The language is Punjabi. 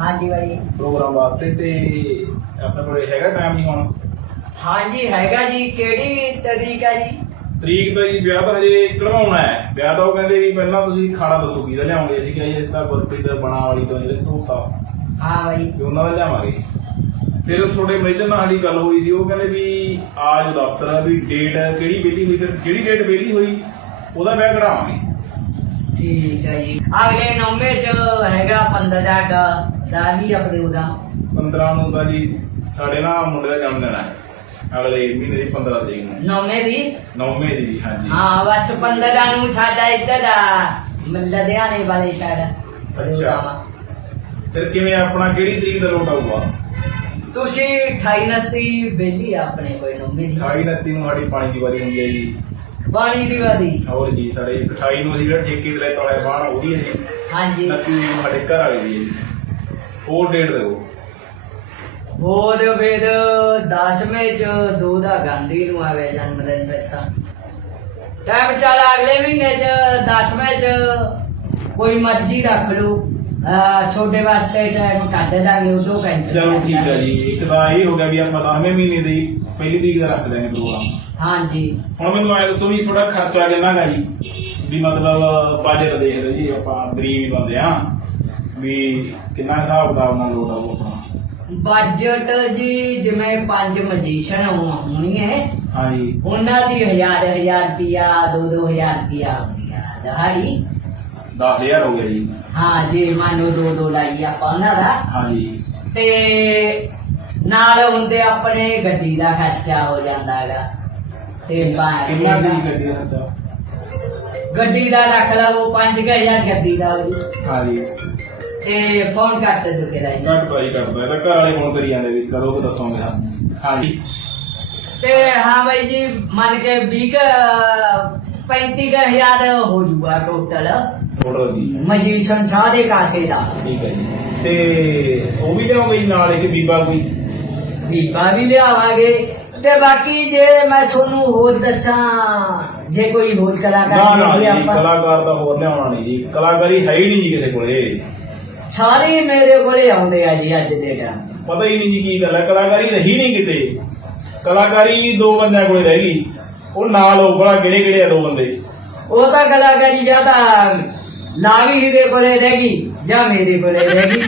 ਹਾਂਜੀ ਬਾਈ ਪ੍ਰੋਗਰਾਮ ਵਾਸਤੇ ਤੇ ਆਪਣੇ ਕੋਲੇ ਹੈਗਾ ਟਾਈਮ ਨਹੀਂ ਹੁਣ? ਹਾਂਜੀ ਹੈਗਾ ਜੀ। ਕਿਹੜੀ ਤਰੀਕ ਹੈ ਜੀ? ਤਰੀਕ ਤਾਂ ਜੀ ਵਿਆਹ ਤਾਂ ਹਜੇ ਕਢਵਾਉਣਾ ਹੈ। ਵਿਆਹ ਤਾਂ ਉਹ ਕਹਿੰਦੇ ਵੀ ਪਹਿਲਾਂ ਤੁਸੀਂ ਖਾਣਾ ਦੱਸੋ ਕੀ ਦਾ ਲਿਆਉਂਗੇ ਅਸੀਂ ਕਿਹਾ ਜੀ ਇਸ ਤਾਂ ਗੁਰਪ੍ਰੀਤ ਬਣਾ ਵਾਲੀ ਤੋਂ ਜਿਹੜੇ ਸੋਤਾ ਹਾਂ ਬਾਈ ਤੇ ਉਹਨਾਂ ਦਾ ਲਿਆਵਾਂਗੇ। ਫਿਰ ਤੁਹਾਡੇ ਮੈਨੇਜਰ ਨਾਲ ਸਾਡੀ ਗੱਲ ਹੋਈ ਸੀ। ਉਹ ਕਹਿੰਦੇ ਵੀ ਆ ਜੋ ਦਫ਼ਤਰ ਵੀ ਡੇਟ ਕਿਹੜੀ ਵਿਹਲੀ ਹੋਈ ਫਿਰ ਜਿਹੜੀ ਡੇਟ ਵਿਹਲੀ ਹੋਈ ਉਹਦਾ ਵਿਆਹ ਕਢਾਵਾਂਗੇ। ਠੀਕ ਹੈ ਜੀ। ਅਗਲੇ ਨੌਵੇਂ ਚ ਹੈਗਾ 15 ਦਾ ਦਾ ਵੀ ਆਪਣੇ ਉਹਦਾ? 15 ਨੂੰ ਤਾਂ ਜੀ ਸਾਡੇ ਨਾ ਮੁੰਡੇ ਦਾ ਜਨਮ ਦਿਨ ਹੈ ਅਗਲੇ ਮਹੀਨੇ ਦੀ 15 ਤਰੀਕ ਨੂੰ। ਨੌਵੇਂ ਦੀ? 9ਵੇਂ ਦੀ ਵੀ ਹਾਂਜੀ। ਹਾਂ ਬਸ 15 ਨੂੰ ਸਾਡਾ ਇੱਧਰ ਆ ਲੁਧਿਆਣੇ ਵਾਲੇ ਸ਼ਹਿਰ ਅੱਛਾ। ਫਿਰ ਕਿਵੇਂ ਆਪਣਾ ਕਿਹੜੀ ਤਰੀਕ ਦਾ ਲੋਟ ਆਊਗਾ? ਤੁਸੀਂ 28 29 ਬੇਲੀ ਆਪਣੇ ਕੋਈ ਨੌਵੇਂ ਦੀ। 28 29 ਨੂੰ ਸਾਡੀ ਪਾਣੀ ਦੀ ਵਾਰੀ ਹੁੰਦੀ ਹੈ ਜੀ। ਬਾਣੀ ਦੀ ਵਾਦੀ ਹੋਰ ਜੀ ਸਾਡੇ 28 ਨੂੰ ਅਸੀਂ ਜਿਹੜਾ ਠੇਕੇ ਤੇ ਲੈਤਾ ਹੋਇਆ ਬਾਣ ਉਹਦੀ ਹੈ ਜੀ। ਹਾਂਜੀ। 29 ਨੂੰ ਸਾਡੇ ਘਰ ਵਾਲੇ ਦੀ ਹੈ ਜੀ। ਹੋਰ ਡੇਟ ਦਿਓ। ਹੋਰ ਫਿਰ 10ਵੇਂ ਚ ਦੋ ਦਾ ਗਾਂਧੀ ਨੂੰ ਆ ਗਿਆ ਜਨਮ ਦਿਨ ਪੈਸਾ ਟਾਈਮ ਚੱਲ ਅਗਲੇ ਮਹੀਨੇ ਚ 10ਵੇਂ ਚ। ਕੋਈ ਮਰਜ਼ੀ ਰੱਖ ਲਓ। ਅਹ ਛੋਟੇ ਵਾਸਤੇ ਟਾਈਮ ਕੱਢ ਦਾਂਗੇ ਉਦੋਂ ਕੈਂਸਲ ਚਲੋ ਠੀਕ ਹੈ ਜੀ। ਇੱਕ ਤਾਂ ਇਹ ਹੋ ਗਿਆ ਵੀ ਆਪਾਂ 10ਵੇਂ ਮਹੀਨੇ ਦੀ ਪਹਿਲੀ ਤਰੀਕ ਦਾ ਰੱਖ ਦਾਂਗੇ ਪ੍ਰੋਗਰਾਮ। ਹਾਂਜੀ। ਹੁਣ ਮੈਨੂੰ ਐ ਦੱਸੋ ਵੀ ਥੋੜਾ ਖਰਚਾ ਕਿੰਨਾ ਗਾ ਜੀ? ਵੀ ਮਤਲਬ ਬਜਟ ਦੇਖ ਲਓ ਜੀ ਆਪਾਂ ਗਰੀਬ ਬੰਦੇ ਆ। ਵੀ ਕਿੰਨਾ ਹਿਸਾਬ ਕਿਤਾਬ ਨਾਲ ਲੋਟ ਆਊ ਆਪਣਾ? ਬਜਟ ਜੀ ਜਿਵੇਂ ਪੰਜ ਮਜੀਸ਼ਨ ਹੋਣੀਆਂ ਹਾਂਜੀ। ਉਹਨਾਂ ਦੀ ਹਜ਼ਾਰ ਹਜ਼ਾਰ ਰੁਪਿਆ ਦੋ ਦੋ ਹਜ਼ਾਰ ਰੁਪਿਆ ਹੁੰਦੀ ਆ ਦਿਹਾੜੀ। 10000 ਹੋ ਗਿਆ ਜੀ। ਹਾਂ ਜੀ ਮੰਨੋ ਦੋ ਦੋ ਲਾਈ ਆਪਾਂ ਉਹਨਾਂ ਦਾ। ਹਾਂਜੀ। ਤੇ ਨਾਲ ਹੁੰਦੇ ਆਪਣੇ ਗੱਡੀ ਦਾ ਖਰਚਾ ਹੋ ਜਾਂਦਾ ਹੈਗਾ। ਤੇ ਬਾ- ਕਿੰਨਾ ਦੀ ਗੱਡੀ ਦਾ ਖਰਚਾ? ਗੱਡੀ ਦਾ ਰੱਖ ਲਵੋ 5000 ਗੱਡੀ ਦਾ ਹੋ ਜੀ ਹਾਂਜੀ। ਤੇ ਫੋਨ ਕੱਟ ਦੁਕੇ ਦਾ ਜੀ। ਘੱਟਦਾ ਹੀ ਘੱਟਦਾ ਇਹਦਾ ਘਰ ਵਾਲੇ ਫੋਨ ਕਰੀ ਜਾਂਦੇ ਵੀ ਕਦੋਂ ਕੁ ਦੱਸੋਗੇ ਸਾਨੂੰ। ਹਾਂਜੀ। ਤੇ ਹਾਂ ਬਾਈ ਜੀ ਮੰਨ ਕੇ 20 35000 ਹੋ ਜੂਗਾ ਟੋਟਲ ਥੋੜਾ ਜੀ ਮਜੀਸ਼ਨ ਛਾ ਦੇ ਕਾਸੇ ਦਾ। ਠੀਕ ਹੈ ਜੀ। ਤੇ ਉਹ ਵੀ ਲਿਆਉਂਗੇ ਜੀ ਨਾਲ ਇੱਕ ਬੀਬਾ ਕੋਈ? ਬੀਬਾ ਵੀ ਲਿਆਵਾਂਗੇ। ਤੇ ਬਾਕੀ ਜੇ ਮੈਂ ਤੁਹਾਨੂੰ ਹੋਰ ਦੱਸਾਂ ਜੇ ਕੋਈ ਹੋਰ ਨਾ ਕਲਾਕਾਰ ਨਾ ਦੇ ਜੀ ਆਪਾਂ। ਕਲਾਕਾਰ ਦਾ ਹੋਰ ਲਿਆਉਣਾ ਨਹੀਂ ਜੀ। ਕਲਾਕਾਰੀ ਹੈ ਹੀ ਨਹੀਂ ਜੀ ਕਿਸੇ ਕੋਲੇ। ਸਾਰੇ ਮੇਰੇ ਕੋਲੇ ਆਉਂਦੇ ਆ ਜੀ ਅੱਜ ਦੇ ਟਾਈਮ ਪਤਾ ਹੀ ਨਹੀਂ ਜੀ ਕੀ ਗੱਲ ਹੈ। ਕਲਾਕਾਰੀ ਰਹੀ ਨਹੀਂ ਕਿਤੇ। ਕਲਾਕਾਰੀ ਦੋ ਬੰਦਿਆਂ ਕੋਲੇ ਰਹਿ ਗਈ। ਉਹ ਨਾਲ ਉਹ ਬੜਾ ਕਿਹੜੇ ਕਿਹੜੇ ਆ ਦੋ ਬੰਦੇ? ਉਹ ਤਾਂ ਕਲਾਕਾਰੀ ਜ਼ਿਆਦਾ ਲਾਵੀ ਦੇ ਕੋਲੇ ਰਹਿ ਗਈ ਜਾਂ ਮੇਰੇ ਕੋਲੇ ਰਹਿ ਗਈ।